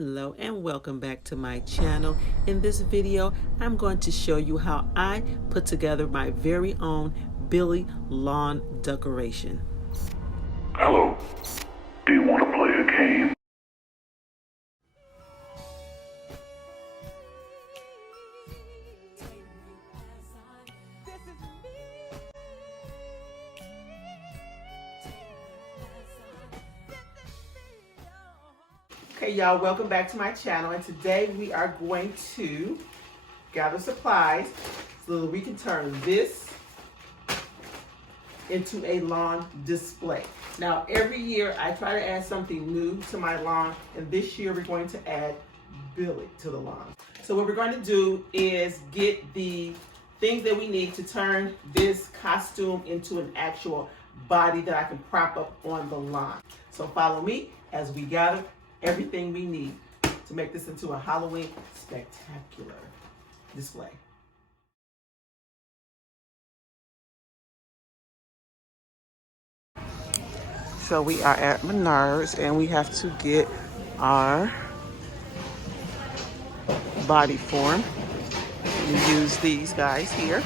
Hello and welcome back to my channel. In this video, I'm going to show you how I put together my very own Billy lawn decoration. Hello. Do you want to play a game? Okay, y'all, welcome back to my channel, and today we are going to gather supplies so that we can turn this into a lawn display. Now, every year I try to add something new to my lawn, and this year we're going to add Billy to the lawn. So what we're going to do is get the things that we need to turn this costume into an actual body that I can prop up on the lawn. So follow me as we gather everything we need to make this into a Halloween spectacular display. So we are at Menards and we have to get our body form. We use these guys here.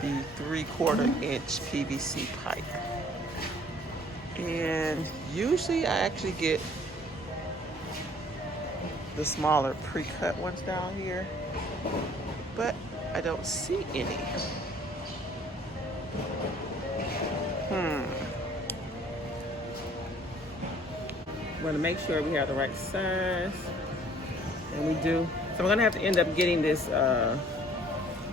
The 3/4 inch PVC pipe. And usually I actually get the smaller pre-cut ones down here, but I don't see any. I'm gonna make sure we have the right size, and we do. So I'm gonna have to end up getting this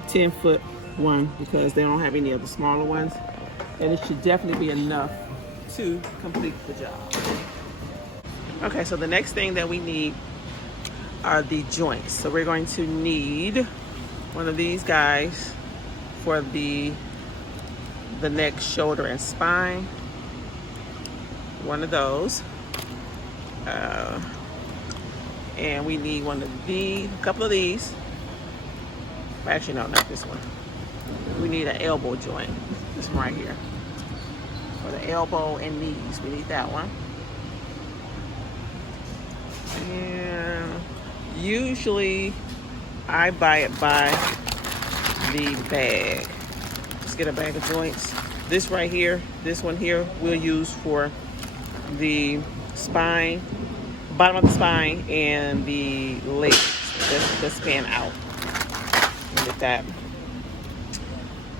10-foot one because they don't have any of the smaller ones, and it should definitely be enough to complete the job. Okay, so the next thing that we need are the joints. So we're going to need one of these guys for the neck, shoulder, and spine. One of those. And we need a couple of these. Actually, no, not this one. We need an elbow joint. This one right here. For the elbow and knees, we need that one. And usually I buy it by the bag. Let's get a bag of joints. This right here, this one here, we'll use for the spine, bottom of the spine, and the legs that span out. Get that.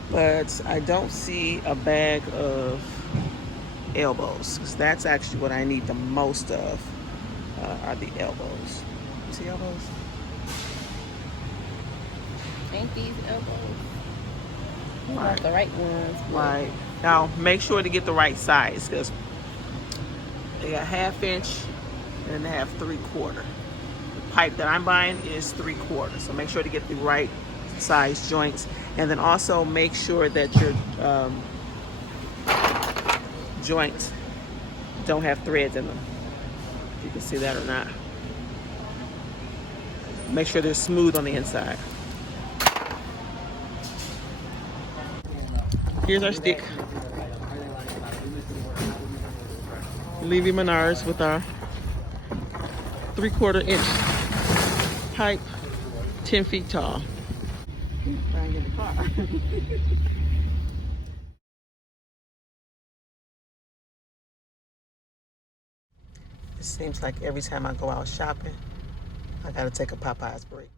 But I don't see a bag of elbows, because that's actually what I need the most of, are the elbows. You see elbows? Ain't these elbows? You Right. want the right ones. Right. Now, make sure to get the right size, because they got 1/2 inch and they have 3/4. The pipe that I'm buying is 3/4, so make sure to get the right size joints, and then also make sure that your joints don't have threads in them. If you can see that or not. Make sure they're smooth on the inside. Here's our stick. Leaving Menards with our 3/4 inch pipe, 10 feet tall. Trying to get the car. It seems like every time I go out shopping, I gotta take a Popeyes break.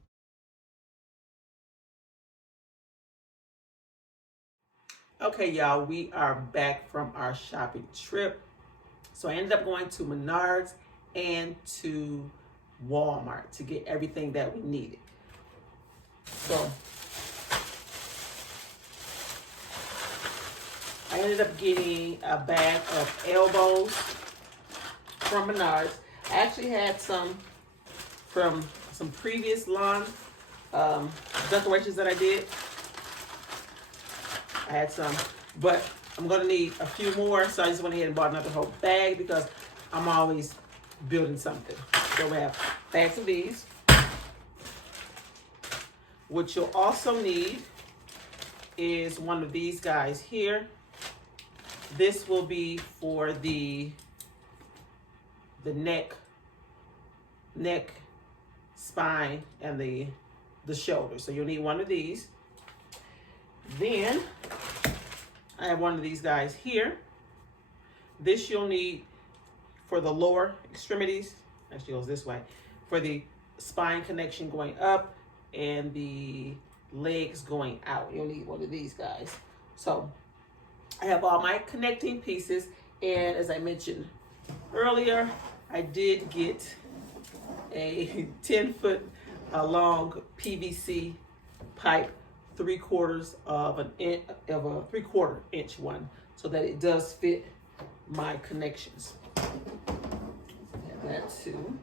Okay, y'all, we are back from our shopping trip. So I ended up going to Menards and to Walmart to get everything that we needed. So I ended up getting a bag of elbows from Menards. I actually had some from some previous lawn decorations that I did. I had some, but I'm gonna need a few more, so I just went ahead and bought another whole bag because I'm always building something. So we have bags of these. What you'll also need is one of these guys here. This will be for the the neck, spine, and the shoulder. So you'll need one of these. Then I have one of these guys here. This you'll need for the lower extremities. Actually goes this way. For the spine connection going up and the legs going out. You'll need one of these guys. So I have all my connecting pieces, and as I mentioned earlier, I did get a 10-foot long PVC pipe, 3/4 of a 3/4 inch one, so that it does fit my connections. And that too.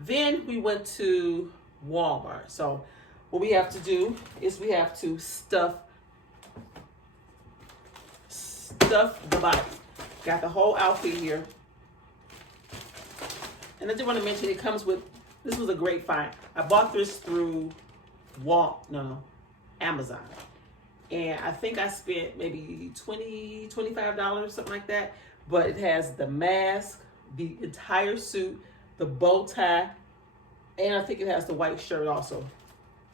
Then we went to Walmart. So what we have to do is we have to stuff the body. Got the whole outfit here. And I did want to mention it comes with, this was a great find. I bought this through Amazon. And I think I spent maybe $20, $25, something like that. But it has the mask, the entire suit, the bow tie, and I think it has the white shirt also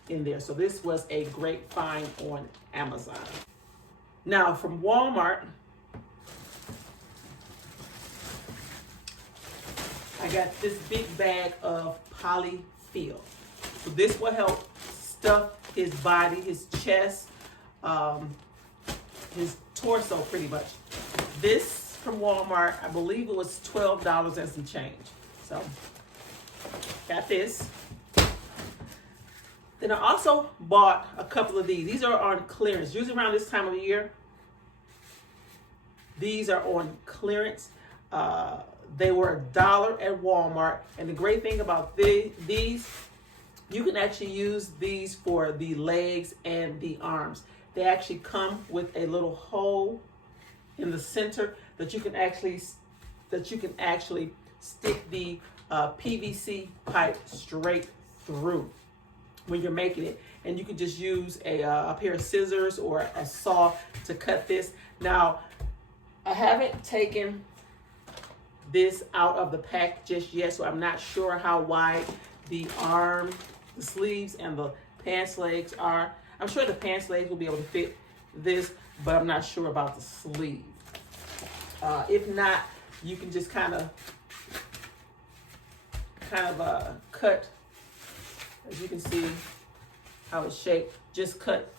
in there. So this was a great find on Amazon. Now from Walmart, I got this big bag of polyfill. So this will help stuff his body, his chest, his torso pretty much. This from Walmart, I believe it was $12 and some change. So got this. Then I also bought a couple of these. These are on clearance. Usually around this time of the year, these are on clearance. They were $1 at Walmart. And the great thing about these, you can actually use these for the legs and the arms. They actually come with a little hole in the center that you can actually stick the PVC pipe straight through when you're making it. And you can just use a pair of scissors or a saw to cut this. Now, I haven't taken this out of the pack just yet, so I'm not sure how wide the sleeves and the pants legs are. I'm sure the pants legs will be able to fit this, but I'm not sure about the sleeve. If not, you can just kind of cut, as you can see how it's shaped, just cut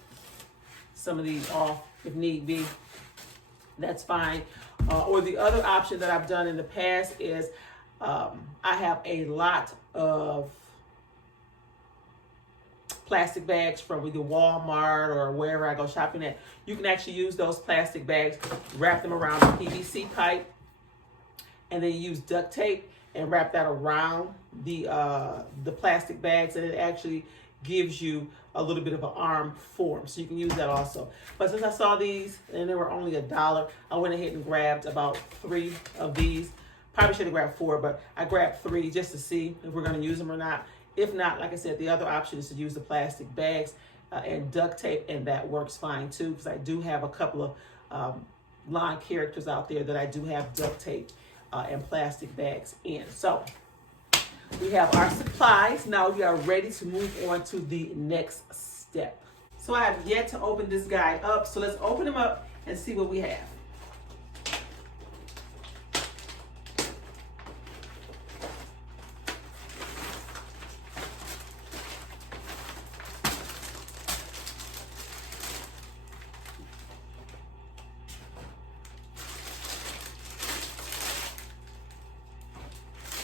some of these off if need be. That's fine. Or the other option that I've done in the past is I have a lot of plastic bags from either Walmart or wherever I go shopping at. You can actually use those plastic bags, wrap them around the PVC pipe, and then use duct tape and wrap that around the plastic bags, and it actually gives you a little bit of an arm form. So you can use that also. But since I saw these and they were only $1, I went ahead and grabbed about 3 of these. Probably should have grabbed 4, but I grabbed 3 just to see if we're gonna use them or not. If not, like I said, the other option is to use the plastic bags and duct tape, and that works fine too, because I do have a couple of line characters out there that I do have duct tape and plastic bags in. So we have our supplies. Now we are ready to move on to the next step. So I have yet to open this guy up. So let's open him up and see what we have.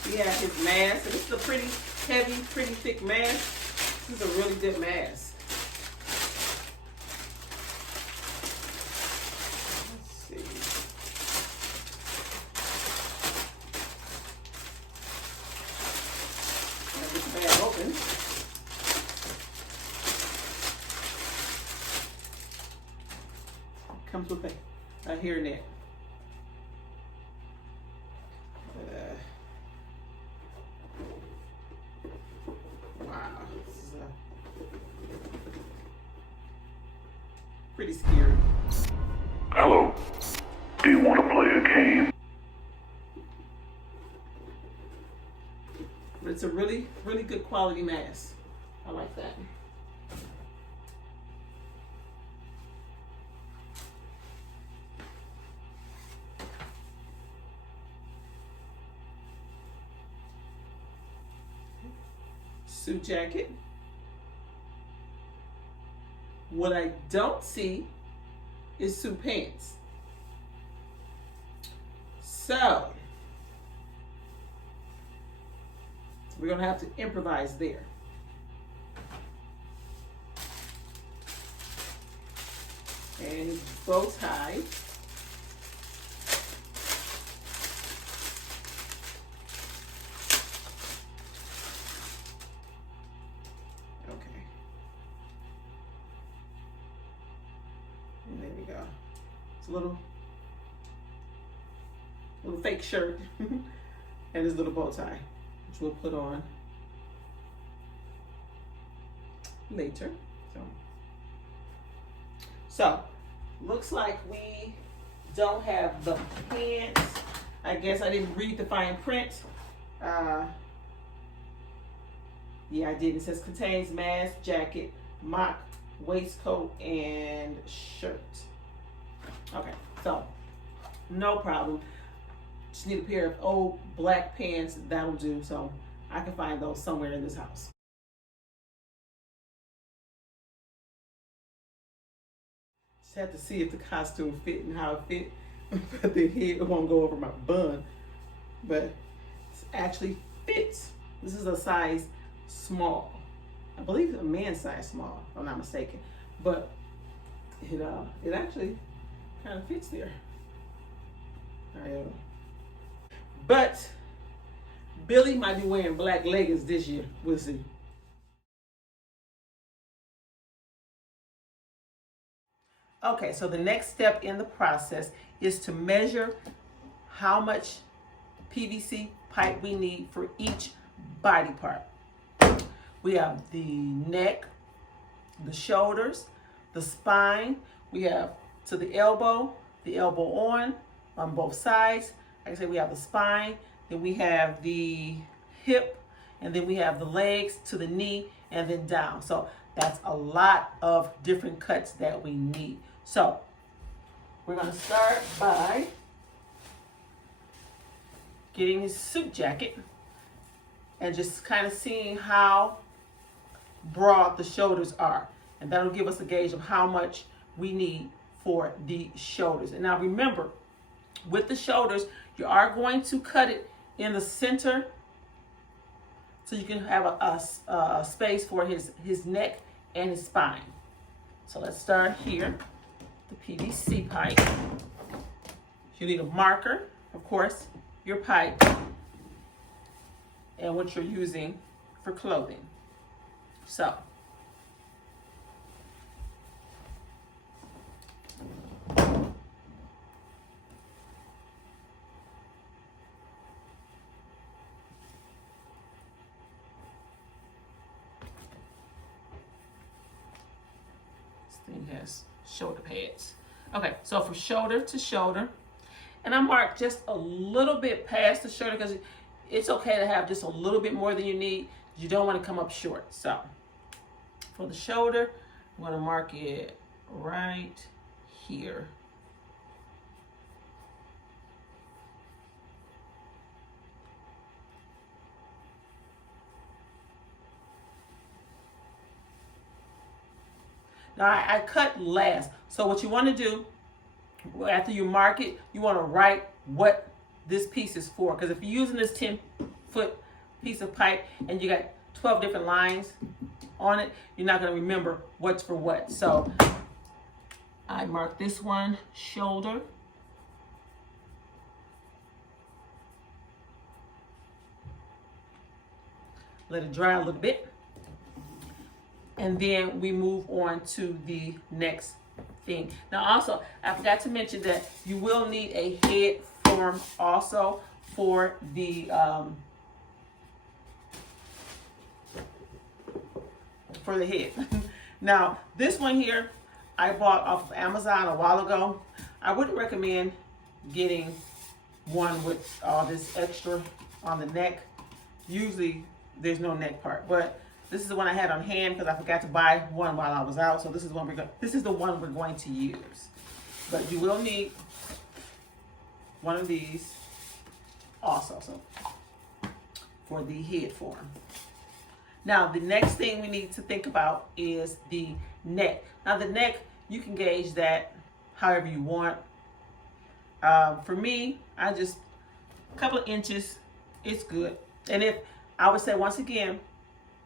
We have his mask. And this is a pretty heavy, pretty thick mask. This is a really good mask. Let's see. I'll get the bag open. Comes with a hairnet. Pretty scary. Hello. Do you want to play a game? it's a really, really good quality mask. I like that. Suit jacket. What I don't see is suit pants. So we're gonna have to improvise there. And bow tie. Okay. And there we go. It's a little fake shirt and this little bow tie, which we'll put on later. So looks like we don't have the pants. I guess I didn't read the fine print. Yeah, I did. It says contains mask, jacket, mock, waistcoat, and shirt. Okay, so no problem. Just need a pair of old black pants. That'll do. So I can find those somewhere in this house. Just have to see if the costume fit and how it fit. But the head won't go over my bun. But it actually fits. This is a size small. I believe it's a man's size small, if I'm not mistaken. But it actually kind of fits there. But Billy might be wearing black leggings this year. We'll see. Okay, so the next step in the process is to measure how much PVC pipe we need for each body part. We have the neck, the shoulders, the spine. We have to the elbow on both sides. Like I said, we have the spine, then we have the hip, and then we have the legs to the knee, and then down. So that's a lot of different cuts that we need. So we're gonna start by getting his suit jacket and just kind of seeing how broad the shoulders are. And that'll give us a gauge of how much we need for the shoulders. And now remember, with the shoulders, you are going to cut it in the center so you can have a space for his neck and his spine. So let's start here, the PVC pipe. You need a marker, of course, your pipe, and what you're using for clothing. So thing has shoulder pads. Okay, so from shoulder to shoulder, and I marked just a little bit past the shoulder because it's okay to have just a little bit more than you need. You don't want to come up short. So for the shoulder, I'm going to mark it right here. Now I cut last. So what you want to do after you mark it, you want to write what this piece is for. Because if you're using this 10-foot piece of pipe and you got 12 different lines on it, you're not going to remember what's for what. So I marked this one shoulder. Let it dry a little bit. And then we move on to the next thing. Now also, I forgot to mention that you will need a head form also for the head. Now, this one here, I bought off of Amazon a while ago. I wouldn't recommend getting one with all this extra on the neck. Usually there's no neck part. But this is the one I had on hand because I forgot to buy one while I was out. So this is the one we're going to use. But you will need one of these also, so for the head form. Now the next thing we need to think about is the neck. Now the neck, you can gauge that however you want. For me, I just a couple of inches, it's good. And if I would say once again,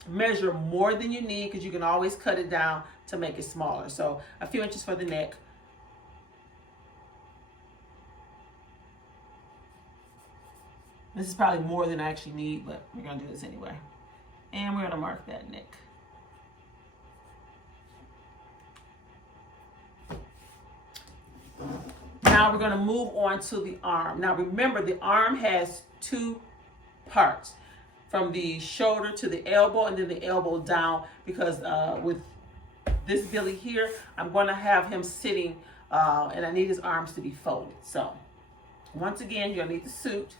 measure more than you need because you can always cut it down to make it smaller. So a few inches for the neck. This is probably more than I actually need, but we're gonna do this anyway. And we're gonna mark that neck. Now we're gonna move on to the arm. Now remember, the arm has two parts, from the shoulder to the elbow and then the elbow down, because with this Billy here, I'm gonna have him sitting and I need his arms to be folded. So once again, you're gonna need the suit.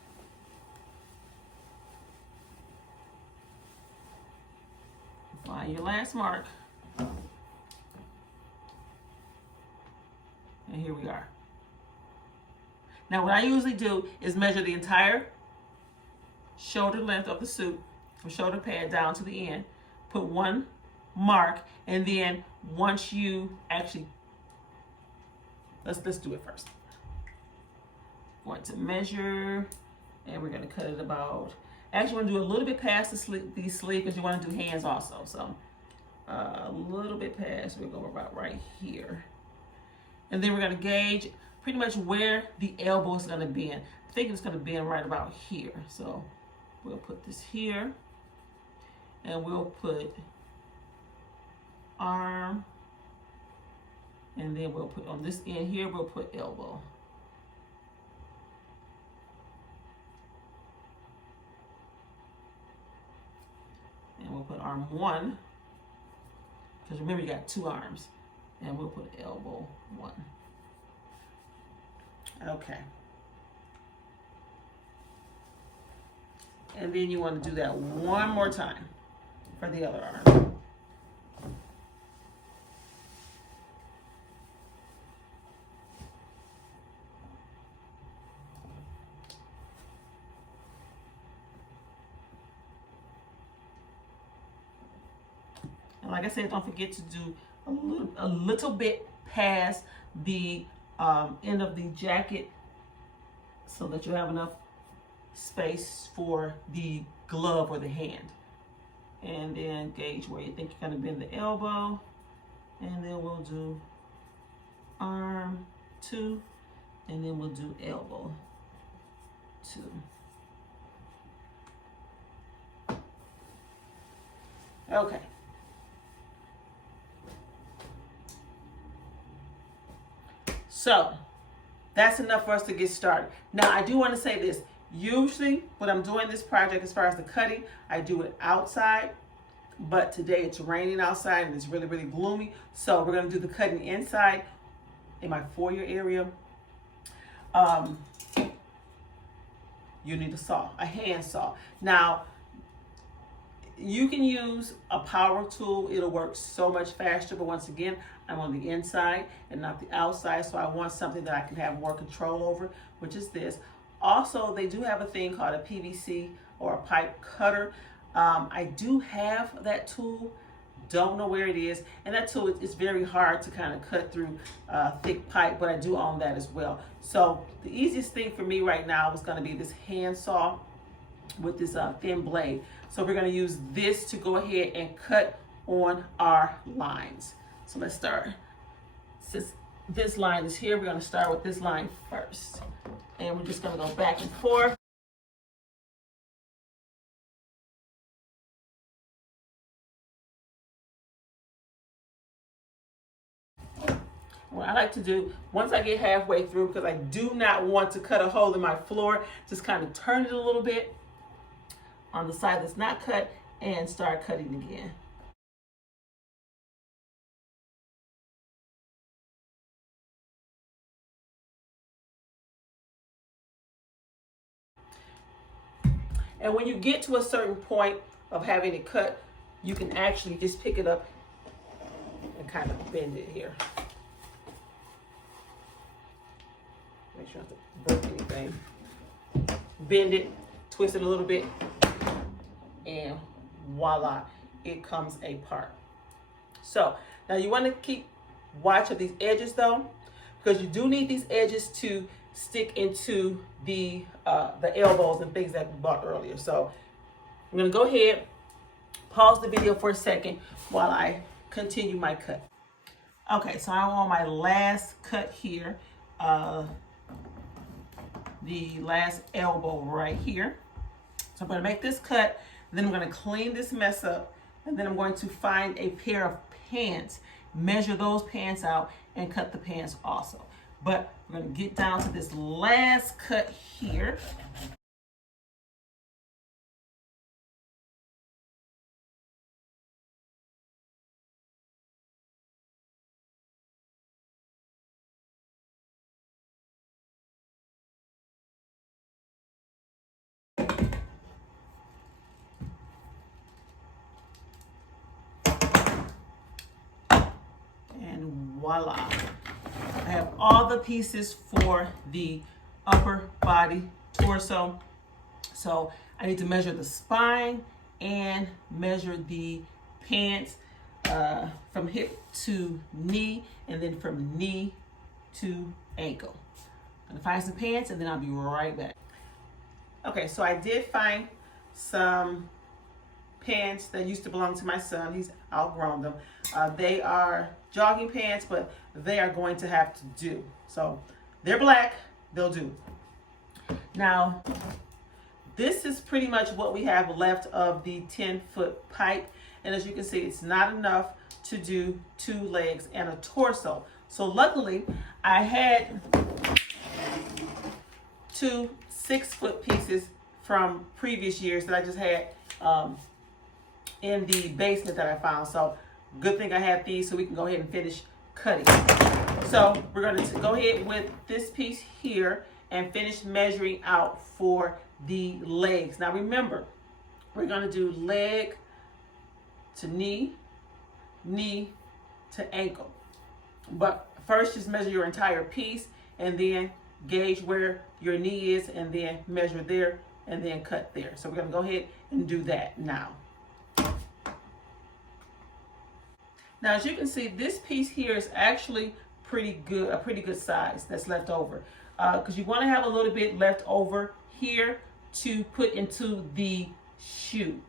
Find your last mark. And here we are. Now what I usually do is measure the entire shoulder length of the suit, from shoulder pad down to the end, put one mark, and then once you actually, let's do it first. Going to measure, and we're gonna cut it about, actually want to do a little bit past the sleeve because you want to do hands also. So a little bit past, we'll go about right here. And then we're gonna gauge pretty much where the elbow is gonna bend. I think it's gonna bend right about here. So we'll put this here, and we'll put arm, and then we'll put on this end here, we'll put elbow. And we'll put arm one, because remember you got two arms, and we'll put elbow one. Okay. And then you want to do that one more time for the other arm. And like I said, don't forget to do a little bit past the end of the jacket so that you have enough space for the glove or the hand. And then gauge where you think you're going to bend the elbow. And then we'll do arm 2, and then we'll do elbow 2. Okay. So that's enough for us to get started. Now I do want to say this. Usually when I'm doing this project, as far as the cutting, I do it outside, but today it's raining outside and it's really, really gloomy. So we're going to do the cutting inside in my foyer area. You need a saw, a hand saw. Now, you can use a power tool. It'll work so much faster, but once again, I'm on the inside and not the outside, so I want something that I can have more control over, which is this. Also, they do have a thing called a PVC or a pipe cutter. I do have that tool, don't know where it is, and that tool is very hard to kind of cut through thick pipe, but I do own that as well. So the easiest thing for me right now is going to be this hand saw with this thin blade. So we're going to use this to go ahead and cut on our lines. So let's start. Since this line is here, we're going to start with this line first. And we're just going to go back and forth. What I like to do, once I get halfway through, because I do not want to cut a hole in my floor, just kind of turn it a little bit on the side that's not cut and start cutting again. And when you get to a certain point of having it cut, you can actually just pick it up and kind of bend it here. Make sure not to break anything. Bend it, twist it a little bit, and voila, it comes apart. So now you want to keep watch of these edges though, because you do need these edges to stick into the elbows and things that we bought earlier. So I'm gonna go ahead, pause the video for a second while I continue my cut. Okay, so I'm on my last cut here, the last elbow right here. So I'm gonna make this cut, then I'm gonna clean this mess up, and then I'm going to find a pair of pants, measure those pants out, and cut the pants also. But we're gonna get down to this last cut here. And voila. I have all the pieces for the upper body torso. So I need to measure the spine and measure the pants from hip to knee, and then from knee to ankle. I'm gonna find some pants and then I'll be right back. Okay, so I did find some pants that used to belong to my son. He's outgrown them. They are jogging pants, but they are going to have to do. So they're black, they'll do. Now, this is pretty much what we have left of the 10-foot pipe. And as you can see, it's not enough to do 2 legs and a torso. So luckily, I had 2 6-foot pieces from previous years that I just had in the basement that I found. So good thing I have these so we can go ahead and finish cutting. So we're going to go ahead with this piece here and finish measuring out for the legs. Now remember, we're going to do leg to knee, knee to ankle. But first just measure your entire piece and then gauge where your knee is and then measure there and then cut there. So we're going to go ahead and do that now. Now, as you can see, this piece here is actually a pretty good size that's left over. Because you want to have a little bit left over here to put into the shoe.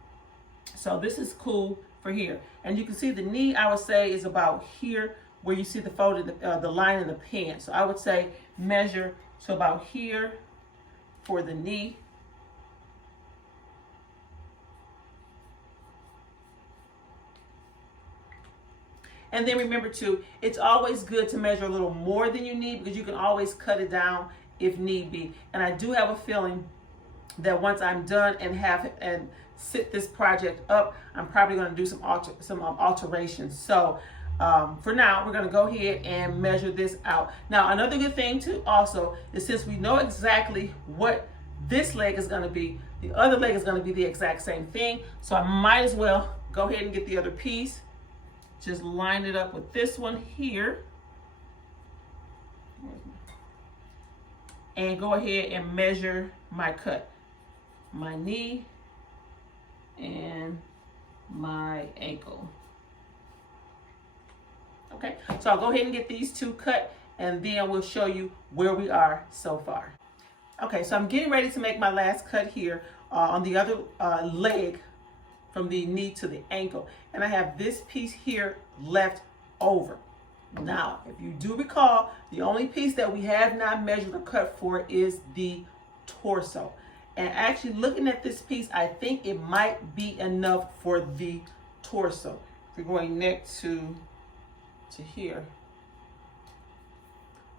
So this is cool for here. And you can see the knee, I would say, is about here where you see the fold, the line in the pant. So I would say measure to about here for the knee. And then remember too, it's always good to measure a little more than you need because you can always cut it down if need be. And I do have a feeling that once I'm done and sit this project up, I'm probably going to do some alterations. So for now, we're going to go ahead and measure this out. Now, another good thing too also is since we know exactly what this leg is going to be, the other leg is going to be the exact same thing. So I might as well go ahead and get the other piece. Just line it up with this one here. And go ahead and measure my cut. My knee and my ankle. Okay, so I'll go ahead and get these 2 cut and then we'll show you where we are so far. Okay, so I'm getting ready to make my last cut here on the other leg from the knee to the ankle. And I have this piece here left over. Now, if you do recall, the only piece that we have not measured or cut for is the torso. And actually looking at this piece, I think it might be enough for the torso. If we're going neck to here,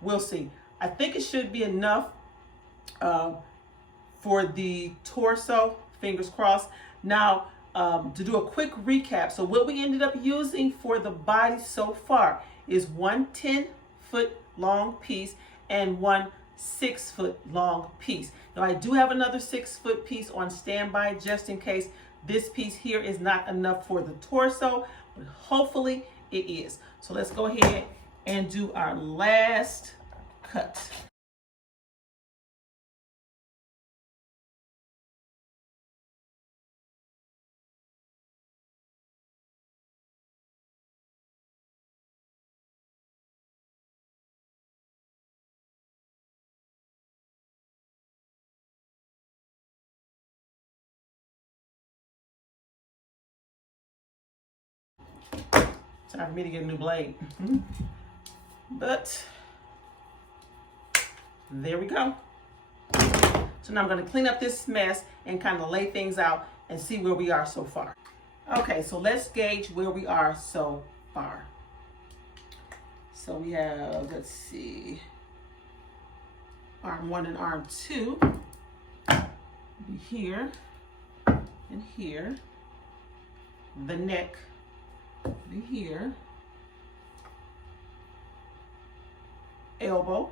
we'll see. I think it should be enough for the torso, fingers crossed. Now, to do a quick recap, so what we ended up using for the body so far is one 10-foot long piece and one 6 foot long piece. Now I do have another 6 foot piece on standby just in case this piece here is not enough for the torso, but hopefully it is. So let's go ahead and do our last cut. Time for me to get a new blade. But there we go. So now I'm going to clean up this mess and kind of lay things out and see where we are so far. Okay, so let's gauge where we are so far. So we have, let's see, arm 1 and arm 2. Here and here. The neck here. Elbow,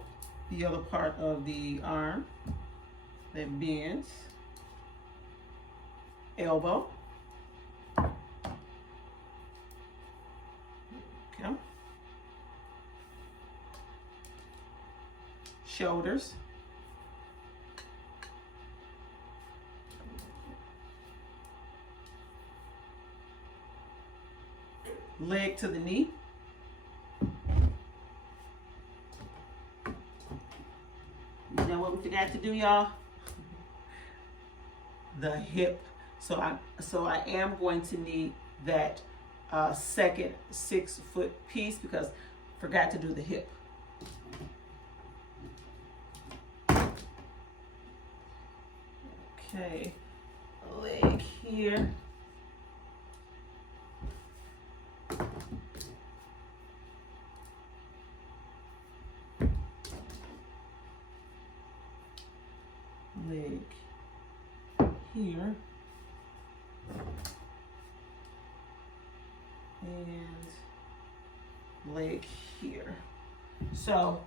the other part of the arm that bends. Elbow. Okay. Shoulders. Leg to the knee. You know what we forgot to do, y'all? The hip. So I am going to need that second 6 foot piece because I forgot to do the hip. Okay, leg here. Leg here. And leg here. So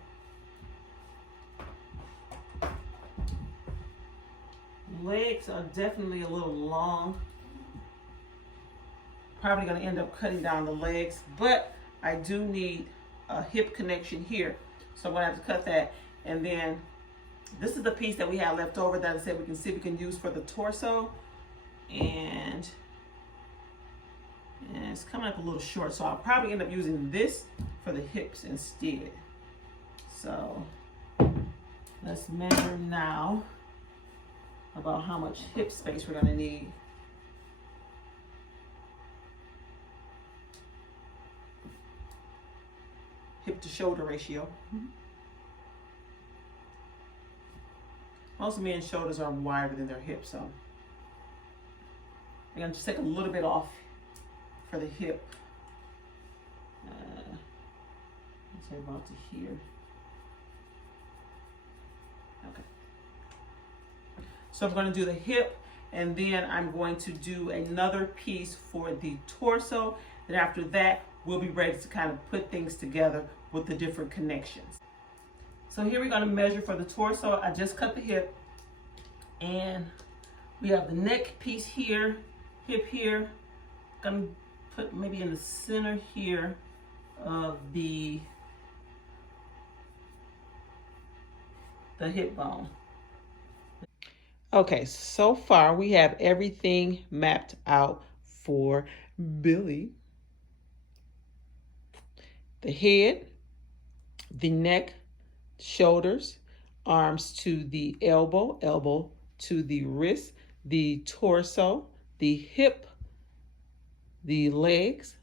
legs are definitely a little long. Probably going to end up cutting down the legs, but I do need a hip connection here. So I'm going to have to cut that. And then this is the piece that we have left over that I said we can see if we can use for the torso. And it's coming up a little short, so I'll probably end up using this for the hips instead. So let's measure now about how much hip space we're going to need. Hip to shoulder ratio. Most men's shoulders are wider than their hips, so I'm going to just take a little bit off for the hip. Let's say about to here. Okay. So I'm going to do the hip, and then I'm going to do another piece for the torso. Then after that, we'll be ready to kind of put things together with the different connections. So here we're going to measure for the torso. I just cut the hip, and we have the neck piece here, hip here. Gonna put maybe in the center here of the hip bone. Okay, so far we have everything mapped out for Billy. The head, the neck, shoulders, arms to the elbow, elbow to the wrist, the torso, the hip, the legs,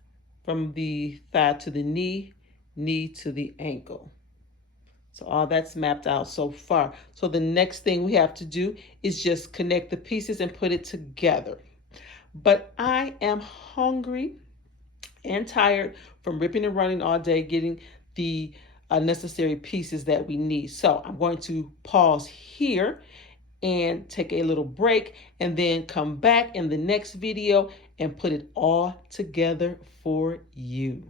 from the thigh to the knee, knee to the ankle. So all that's mapped out so far. So the next thing we have to do is just connect the pieces and put it together. But I am hungry and tired from ripping and running all day, getting the necessary pieces that we need. So I'm going to pause here and take a little break and then come back in the next video and put it all together for you.